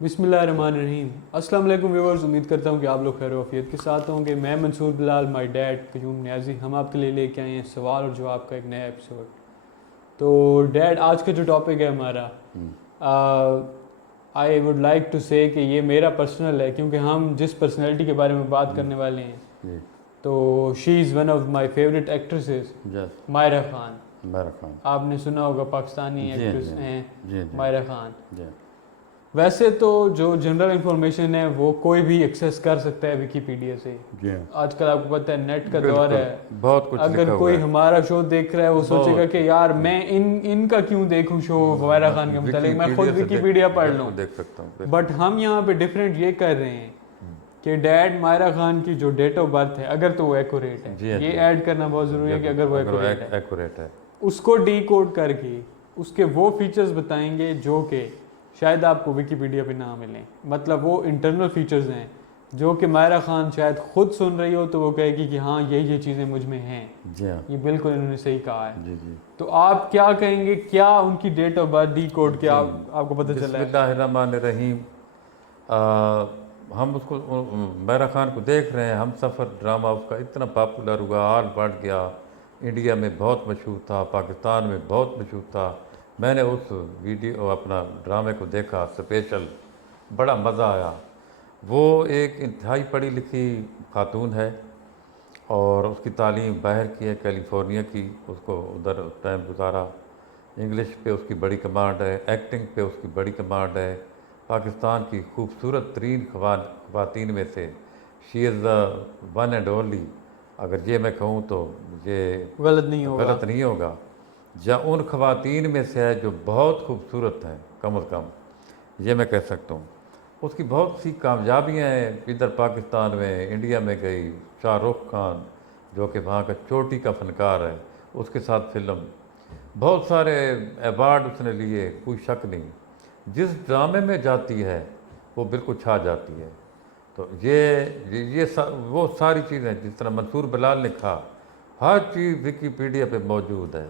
बिस्मिल्लाहिर्रहमानिर्रहीम। अस्सलाम वालेकुम व्यूअर्स, उम्मीद करता हूँ कि आप लोग खैर वफियत के साथ होंगे। मैं मंसूर बिलाल, माय डैड क्यूम न्याजी, हम आपके लिए लेके आए हैं सवाल और जवाब का एक नया एपिसोड। तो डैड, आज का जो टॉपिक है हमारा, आई वुड लाइक टू से कि ये मेरा पर्सनल है, क्योंकि हम जिस पर्सनैलिटी के बारे में बात करने वाले हैं, जी तो she is one of my favourite actresses, जस मायरा खान। मेरा खान। आपने सुना होगा, पाकिस्तानी जी एक्ट्रेस जी हैं जी जी मायरा खान। जी वैसे तो जो जनरल इंफॉर्मेशन है वो कोई भी एक्सेस कर सकता है विकीपीडिया से। जी आजकल आपको पता है नेट का दौर बिल्कुल, है। बहुत कुछ अगर लिखा हुआ कोई है। हमारा शो देख रहा है वो सोचेगा बहुत कि यार मैं इनका क्यों देखूं शो फवारा खान के मुतालिक, मैं खुद विकीपीडिया से विकीपीडिया पढ़ लूं। बिल्कुल देख सकता हूँ। बट हम यहाँ पे डिफरेंट ये कर रहे हैं कि डैड मायरा खान की जो डेट ऑफ बर्थ है, अगर तो वो एक्यूरेट है, जी हाँ ये जी, ऐड करना बहुत ज़रूरी है कि अगर वो एक्यूरेट है, एक्यूरेट है। उसको डी कोड करके उसके वो फीचर्स बताएंगे जो कि शायद आपको विकीपीडिया पे ना मिलें। मतलब वो इंटरनल फीचर्स हैं जो कि मायरा खान शायद खुद सुन रही हो तो वो कहेगी कि हाँ ये चीज़ें मुझ में हैं। जी हाँ ये बिल्कुल इन्होंने सही कहा है। जी जी तो आप क्या कहेंगे, क्या उनकी date of birth decode के जी आपको पता चला है? बिस्मिल्लाहिर्रहमानिर्रहीम। हम उसको मेरा खान को देख रहे हैं। हम सफ़र ड्रामा उसका इतना पॉपुलर हुआ, आल बढ़ गया, इंडिया में बहुत मशहूर था, पाकिस्तान में बहुत मशहूर था। मैंने उस वीडियो अपना ड्रामे को देखा स्पेशल, बड़ा मज़ा आया। वो एक इंतहाई पढ़ी लिखी खातून है और उसकी तालीम बाहर की है, कैलिफोर्निया की। उसको उधर टाइम गुजारा। इंग्लिश पे उसकी बड़ी कमांड है, एक्टिंग पे उसकी बड़ी कमांड है। पाकिस्तान की खूबसूरत तरीन ख़वातीन में से she is the one and only. अगर ये मैं कहूँ तो ये गलत नहीं होगा। गलत नहीं होगा। या उन ख़वातीन में से है जो बहुत खूबसूरत हैं, कम अज़ कम ये मैं कह सकता हूँ। उसकी बहुत सी कामयाबियाँ हैं इधर पाकिस्तान में, इंडिया में गई। शाहरुख खान जो कि वहाँ का चोटी का फनकार है, उसके साथ फिल्म, बहुत सारे अवार्ड उसने लिए, कोई शक नहीं। जिस ड्रामे में जाती है वो बिल्कुल छा जाती है। तो वो सारी चीज़ें जिस तरह मंसूर बिलाल ने कहा, हर चीज़ विकीपीडिया पे मौजूद है।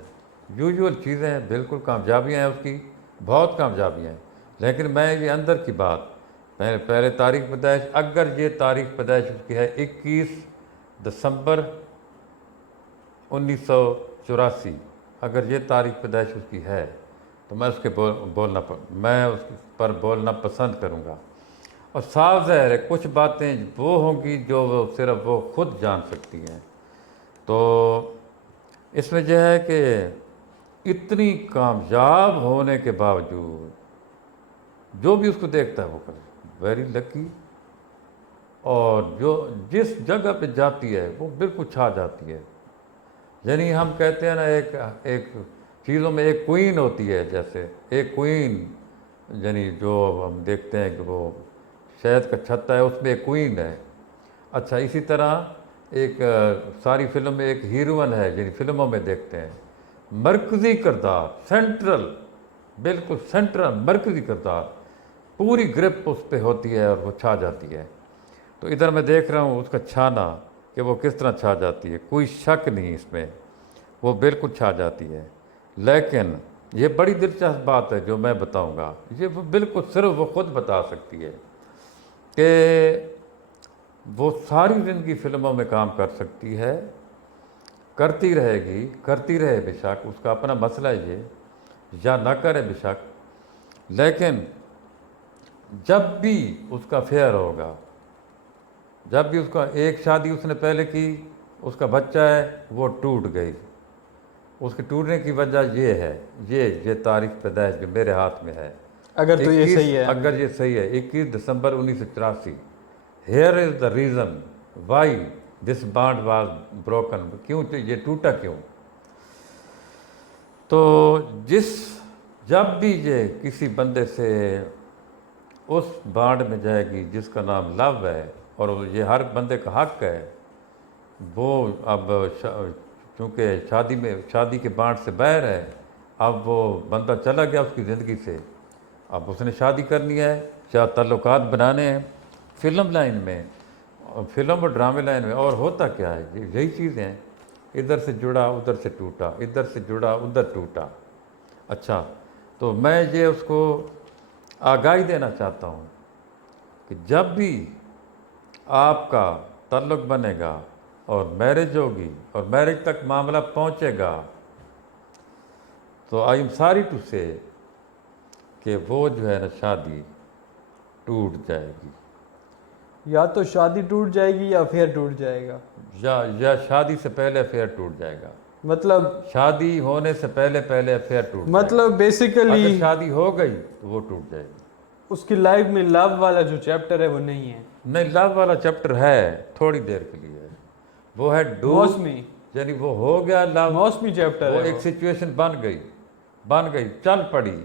यूजुअल चीज़ें हैं, बिल्कुल कामयाबियाँ हैं उसकी, बहुत कामयाबियाँ हैं। लेकिन मैं ये अंदर की बात, पहले तारीख पैदाइश, अगर ये तारीख पैदाइश उसकी है 21 दिसंबर 1984, अगर ये तारीख पैदाइश उसकी है तो मैं मैं उस पर बोलना पसंद करूँगा। और साफ ज़ाहिर है कुछ बातें वो होंगी जो वो सिर्फ वो खुद जान सकती हैं। तो इसमें यह है कि इतनी कामयाब होने के बावजूद जो भी उसको देखता है वो करे वेरी लकी। और जो जिस जगह पे जाती है वो बिल्कुल छा जाती है। यानी हम कहते हैं ना, एक एक चीज़ों में एक क्वीन होती है, जैसे एक क्वीन, यानी जो हम देखते हैं कि वो शहद का छत्ता है, उसमें एक क्वीन है। अच्छा, इसी तरह एक सारी फिल्म में एक हीरोइन है, यानी फिल्मों में देखते हैं मरकज़ी किरदार, सेंट्रल, बिल्कुल सेंट्रल मरकज़ी किरदार, पूरी ग्रिप उस पर होती है और वो छा जाती है। तो इधर मैं देख रहा हूँ उसका छाना, कि वो किस तरह छा जाती है, कोई शक नहीं इसमें, वो बिल्कुल छा जाती है। लेकिन ये बड़ी दिलचस्प बात है जो मैं बताऊंगा, ये वो बिल्कुल सिर्फ वो खुद बता सकती है कि वो सारी ज़िंदगी फिल्मों में काम कर सकती है, करती रहेगी, करती रहे बेशक, उसका अपना मसला है ये, या ना करे बेशक। लेकिन जब भी उसका फेयर होगा, जब भी उसका, एक शादी उसने पहले की, उसका बच्चा है, वो टूट गई। उसके टूटने की वजह ये है, ये तारीख पैदाइश जो मेरे हाथ में है, अगर तो ये सही है, अगर ये सही है 21 दिसंबर 1984। Here is the reason why this bond was broken. क्यों ये टूटा, क्यों? तो जब भी ये किसी बंदे से उस बाढ़ में जाएगी जिसका नाम लव है, और ये हर बंदे का हक है, वो अब चूँकि शादी के बाढ़ से बाहर है, अब वो बंदा चला गया उसकी ज़िंदगी से, अब उसने शादी करनी है या ताल्लुकात बनाने हैं फिल्म लाइन में, फिल्म और ड्रामे लाइन में। और होता क्या है, यही चीज़ें हैं, इधर से जुड़ा उधर से टूटा, इधर से जुड़ा उधर टूटा। अच्छा, तो मैं ये उसको आगाही देना चाहता हूँ कि जब भी आपका ताल्लुक़ बनेगा और मैरिज होगी और मैरिज तक मामला पहुंचेगा, तो आई एम सॉरी टू से कि वो जो है ना शादी टूट जाएगी, या तो शादी टूट जाएगी या अफेयर टूट जाएगा, या शादी से पहले अफेयर टूट जाएगा। मतलब शादी होने से पहले पहले अफेयर टूट मतलब जाएगा। बेसिकली अगर शादी हो गई तो वो टूट जाएगी। उसकी लाइफ में लव वाला जो चैप्टर है वो नहीं है। नहीं, लव वाला चैप्टर है, थोड़ी देर के लिए है। वो है मौसमी, यानी वो हो गया लव, मौसमी चैप्टर वो है एक सिचुएशन बन गई, चल पड़ी,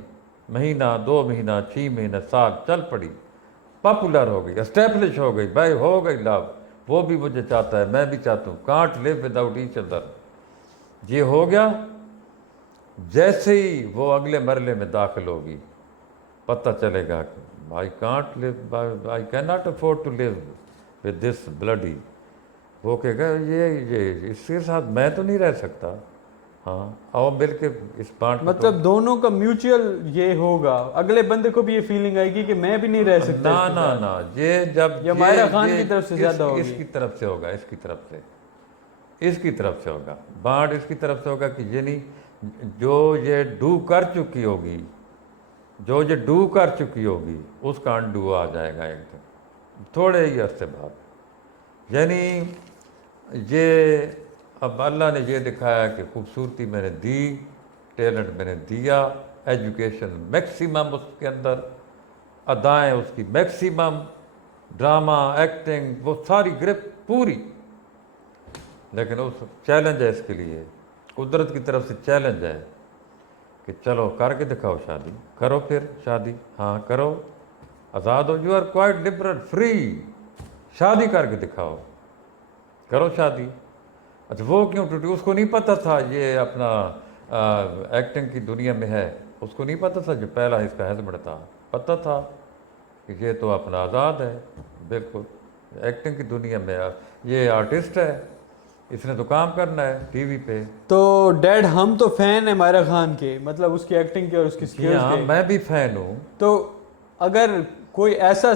महीना 2 महीना 6 महीना साल चल पड़ी, पॉपुलर हो गई, एस्टेब्लिश हो गई, भाई हो गई लव, वो भी मुझे चाहता है, मैं भी चाहता हूँ, can't live without each other, ये हो गया। जैसे ही वो अगले मरले में दाखिल होगी, पता चलेगा कि I can't live, I can not afford to live with this bloody, वो कहेगा ये इसके साथ मैं तो नहीं रह सकता। हाँ, आओ मिल के इस बांट, मतलब दोनों का म्यूचुअल ये होगा, अगले बंदे को भी ये फीलिंग आएगी कि मैं भी नहीं रह सकता। ना ना ना, ये जब या मायरा खान की तरफ से ज्यादा होगी, इसकी तरफ से होगा, इसकी तरफ से होगा, बांट इसकी तरफ से होगा कि यानी जो ये डू कर चुकी होगी, उसका अनडू आ जाएगा एकदम थोड़े ही अरसे बाद। यानी ये अब अल्लाह ने ये दिखाया कि खूबसूरती मैंने दी, टैलेंट मैंने दिया, एजुकेशन मैक्सिमम उसके अंदर, अदाएँ उसकी मैक्सिमम, ड्रामा, एक्टिंग, वो सारी ग्रिप पूरी। लेकिन उस चैलेंज है इसके लिए, कुदरत की तरफ से चैलेंज है कि चलो करके दिखाओ शादी, करो फिर शादी, हाँ करो, आज़ाद हो, you are quite liberal, free, शादी करके दिखाओ, करो शादी। अच्छा वो क्यों टूटी? उसको नहीं पता था ये अपना एक्टिंग की दुनिया में है, उसको नहीं पता था जो पहला इसका हस्बैंड था, पता था कि ये तो अपना आज़ाद है, बिल्कुल एक्टिंग की दुनिया में ये आर्टिस्ट है, इसने तो काम करना है टीवी पे। तो डैड हम तो फैन है मायरा खान के, मतलब उसकी एक्टिंग के और उसकी स्किल्स हाँ, के। मैं भी फैन हूँ। तो अगर कोई ऐसा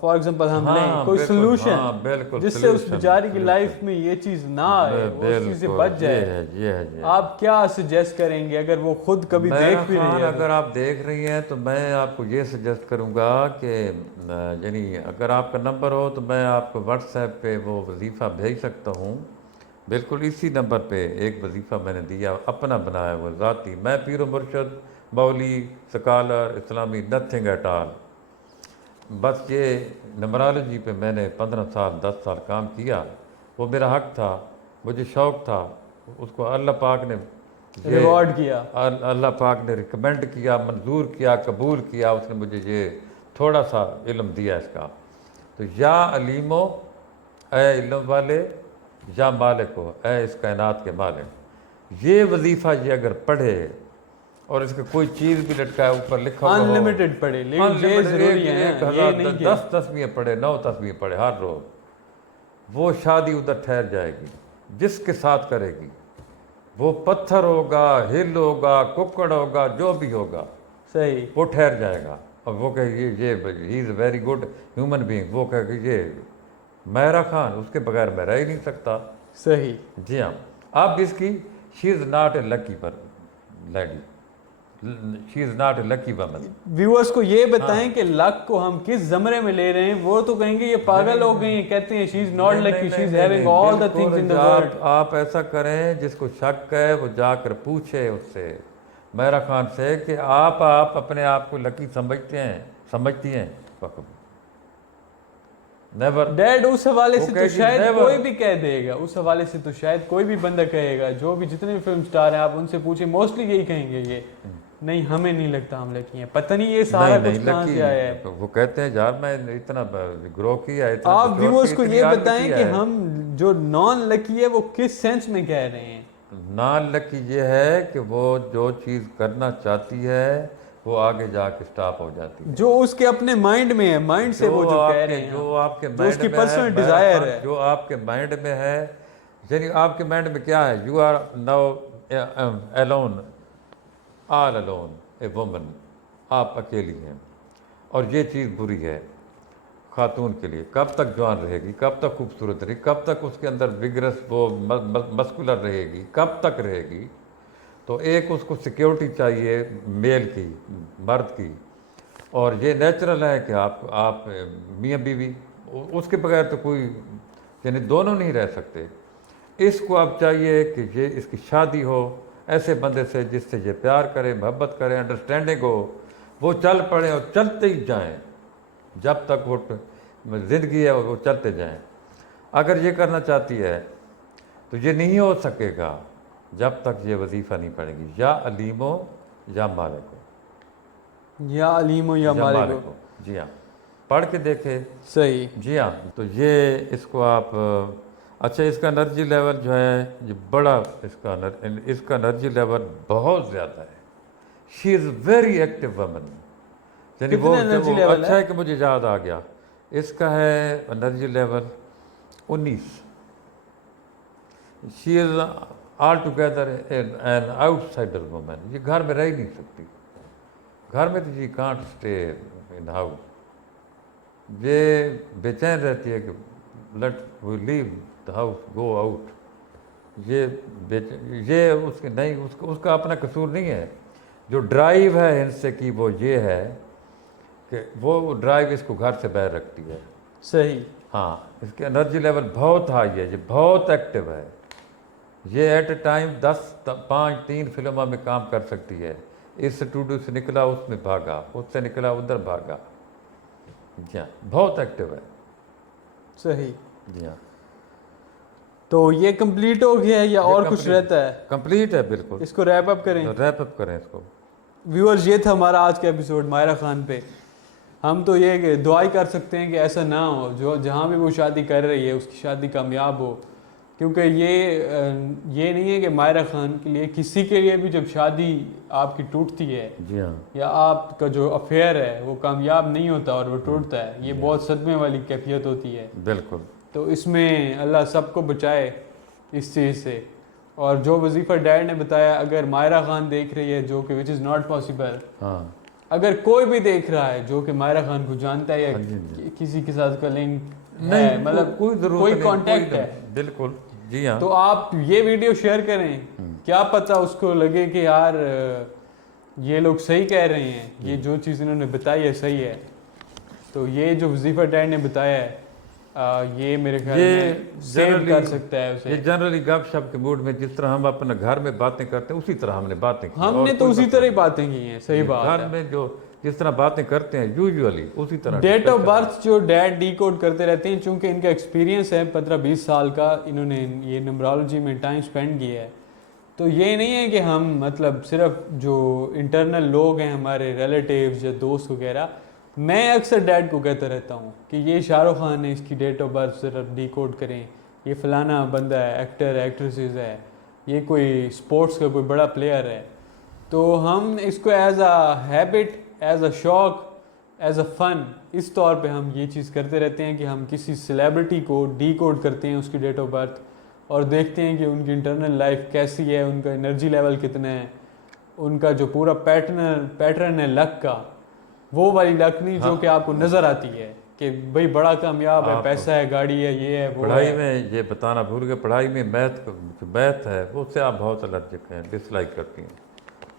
फॉर एग्जांपल हम लें कोई सोल्यूशन जिससे उस बेचारी की लाइफ में ये चीज ना आए, वो उस चीज से बच जाए, ये आप क्या सजेस्ट करेंगे अगर वो खुद कभी देख भी रही है? अगर आप देख रही हैं तो मैं आपको ये सजेस्ट करूंगा कि यानी अगर आपका नंबर हो तो मैं आपको व्हाट्सएप पे वो वजीफ़ा भेज सकता हूँ। बिल्कुल इसी नंबर पे एक वजीफ़ा मैंने दिया, अपना बनाया वो ज़ाती, मैं पीर मुर्शद, मौली, स्कॉलर, इस्लामी, नथिंग एट ऑल। बस ये नमरालजी पे मैंने 15 साल 10 साल काम किया, वो मेरा हक था, मुझे शौक़ था, उसको अल्लाह पाक ने रिवॉर्ड किया, अल्लाह पाक ने रिकमेंड किया, मंजूर किया, कबूल किया, उसने मुझे ये थोड़ा सा इल्म दिया इसका। तो या अलीमो ए इल्म वाले, या मालिक हो ए इस कायनात के मालिक, ये वजीफ़ा ये अगर पढ़े और इसका कोई चीज़ भी लटकाए ऊपर लिखा हुआ अनलिमिटेड पढ़े, लेकिन ये जरूरी है, ये नहीं कि 10 तस्वीरें पढ़े, 9 तस्वीरें पढ़े हर रोज़, वो शादी उधर ठहर जाएगी। जिसके साथ करेगी वो पत्थर होगा, हिल होगा, कुक्कड़ होगा, जो भी होगा सही, वो ठहर जाएगा। और वो कहे ये he is very good human being, वो कहे कि ये मायरा खान, उसके बगैर मैं रह ही नहीं सकता। सही, जी हाँ। अब इसकी she is not a lucky पर lady, she is not a lucky woman. Viewers को ये बताएं कि लक को हम किस जमरे में ले रहे हैं। वो तो कहेंगे ये पागल हो गए हैं, कहते हैं she is not lucky, she is having all the things in the world. आप ऐसा करें, जिसको शक है वो जाकर पूछे उससे, मायरा खान से, कि आप अपने आप को लकी समझती हैं? नेवर डैड, उस हवाले से तो शायद कोई भी कह देगा, उस हवाले से तो शायद कोई भी बंदा कहेगा, जो भी जितने भी फिल्म स्टार हैं आप उनसे पूछे, मोस्टली यही कहेंगे, ये नहीं हमें नहीं लगता हम लकी हैं, पता नहीं ये सारा कुछ कहां से आया है। वो कहते हैं यार मैं इतना ग्रो किया, इतना आप व्यूअर्स को ये बताएं कि हम जो नॉन लकी है वो किस सेंस में कह रहे हैं? नॉन लकी ये है कि वो जो चीज़ करना चाहती है वो आगे जाके स्टॉप हो जाती है, जो उसके अपने माइंड में है, माइंड से वो जो कह रहे हैं, जो आपके जो उसकी पर्सनल डिजायर है, जो आपके माइंड में है। यानी आपके माइंड में क्या है? You are now alone, all alone a woman, आप अकेली हैं और ये चीज़ बुरी है। खातून के लिए कब तक जवान रहेगी, कब तक खूबसूरत रहेगी, कब तक उसके अंदर विगरस वो मस्कुलर रहेगी, कब तक रहेगी। तो एक उसको सिक्योरिटी चाहिए मेल की, मर्द की, और ये नेचुरल है कि आप मियाँ बीवी, उसके बगैर तो कोई, यानी दोनों नहीं रह सकते। इसको अब चाहिए कि ये इसकी शादी हो ऐसे बंदे से जिससे ये प्यार करे, मोहब्बत करे, अंडरस्टैंडिंग हो, वो चल पड़े और चलते ही जाएं जब तक वो ज़िंदगी है वो चलते जाएं। अगर ये करना चाहती है तो ये नहीं हो सकेगा जब तक ये वजीफ़ा नहीं पड़ेगी, या अलीमो या मालिको, या अलीमो या मालिको। जी हाँ, पढ़ के देखे। सही। जी हाँ, तो ये इसको आप अच्छा, इसका एनर्जी लेवल जो है ये बड़ा, इसका एनर्जी लेवल बहुत ज़्यादा है। शी इज़ वेरी एक्टिव वमन, यानी वो अच्छा है कि मुझे याद आ गया, इसका है energy level 19। She is all together an outsider woman, ये घर में रह ही नहीं सकती। घर में तो जी कांट स्टे इन हाउस, ये बेचैन रहती है कि let we leave the house, go out. ये उसके नहीं, उसका अपना कसूर नहीं है। जो ड्राइव है इनसे की वो ये है कि वो ड्राइव इसको घर से बाहर रखती है। सही। हाँ, इसके एनर्जी लेवल बहुत हाई है, ये बहुत एक्टिव है। ये एट ए टाइम 3 फिल्मों में काम कर सकती है। इस स्टूडियो से निकला उसमें भागा, उससे निकला उधर भागा। जी हाँ, बहुत एक्टिव है। सही। जी हाँ, तो ये कंप्लीट हो गया है या और कुछ रहता है? कंप्लीट है बिल्कुल। इसको रैप अप करें? रैप अप करें इसको। व्यूअर्स, ये था हमारा आज का एपिसोड मायरा खान पे। हम तो ये दुआ ही कर सकते हैं कि ऐसा ना हो, जो जहाँ भी वो शादी कर रही है उसकी शादी कामयाब हो, क्योंकि ये नहीं है कि मायरा खान के लिए, किसी के लिए भी जब शादी आपकी टूटती है, जी हाँ, या आपका जो अफेयर है वो कामयाब नहीं होता और वो टूटता है, ये बहुत सदमे वाली कैफियत होती है। बिल्कुल। तो इसमें अल्लाह सबको बचाए इस चीज़ से। और जो वजीफ़ा डैड ने बताया, अगर मायरा खान देख रही है, जो कि विच इज़ नॉट पॉसिबल, हाँ, अगर कोई भी देख रहा है जो कि मायरा खान को जानता है या किसी के साथ का लिंक है, मतलब कोई कांटेक्ट है, बिल्कुल। जी हाँ, तो आप ये वीडियो शेयर करें। क्या पता उसको लगे कि यार ये लोग सही कह रहे हैं, ये जो चीज़ इन्होंने बताई है सही है। तो ये जो वजीफ़ा डैड ने बताया है, ये मेरे ख्याल में सेव कर सकता है उसे। ये जनरली गपशप के मूड में जिस तरह हम अपने घर में बातें करते हैं उसी तरह हमने बातें की। हमने तो उसी तरह ही बातें की हैं। सही बात है। घर में जो जिस तरह बातें करते हैं यूजुअली उसी तरह। डेट ऑफ बर्थ जो डैड डीकोड करते रहते हैं, चूंकि इनका एक्सपीरियंस है 15-20 साल का, इन्होंने ये न्यूमरोलॉजी में टाइम स्पेंड किया है। तो ये नहीं है कि हम मतलब सिर्फ जो इंटरनल लोग हैं हमारे रिलेटिव्स या दोस्त वगैरह, मैं अक्सर डैड को कहता रहता हूँ कि ये शाहरुख खान है, इसकी डेट ऑफ बर्थ सिर्फ डीकोड करें, ये फलाना बंदा है, एक्टर एक्ट्रेसेस है, ये कोई स्पोर्ट्स का कोई बड़ा प्लेयर है। तो हम इसको as a habit, as a शौक, एज अ फ़न, इस तौर पे हम ये चीज़ करते रहते हैं कि हम किसी सेलिब्रिटी को डीकोड करते हैं उसकी डेट ऑफ बर्थ, और देखते हैं कि उनकी इंटरनल लाइफ कैसी है, उनका एनर्जी लेवल कितना है, उनका जो पूरा पैटर्न है लक का, वो वाली लक नहीं जो कि आपको नज़र आती है कि भाई बड़ा कामयाब है, पैसा है, गाड़ी है, ये है, वो पढ़ाई है। में ये बताना भूल गए, पढ़ाई में मैथ है उससे आप बहुत अलर्जिक हैं, डिसलाइक करती हैं।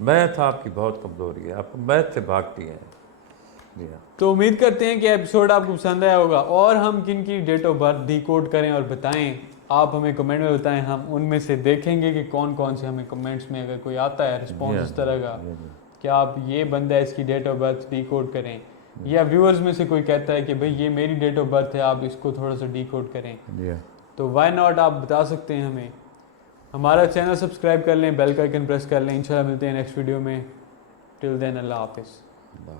मैथ आपकी बहुत कमज़ोरी है, आप मैथ से भागती हैं। जी हाँ, तो उम्मीद करते हैं कि एपिसोड आपको पसंद आया होगा, और हम किन की डेट ऑफ बर्थ डीकोड करें और बताएं, आप हमें कमेंट में बताएं। हम उनमें से देखेंगे कि कौन कौन से हमें कमेंट्स में अगर कोई आता है रिस्पॉन्स इस तरह का, क्या आप ये बंदा है इसकी डेट ऑफ बर्थ डीकोड करें, या व्यूअर्स में से कोई कहता है कि भाई ये मेरी डेट ऑफ बर्थ है, आप इसको थोड़ा सा डीकोड करें, तो वाई नॉट, आप बता सकते हैं हमें। हमारा चैनल सब्सक्राइब कर लें, बेल का आइकन प्रेस कर लें। इंशाल्लाह मिलते हैं नेक्स्ट वीडियो में। टिल देन, अल्लाह हाफिज़।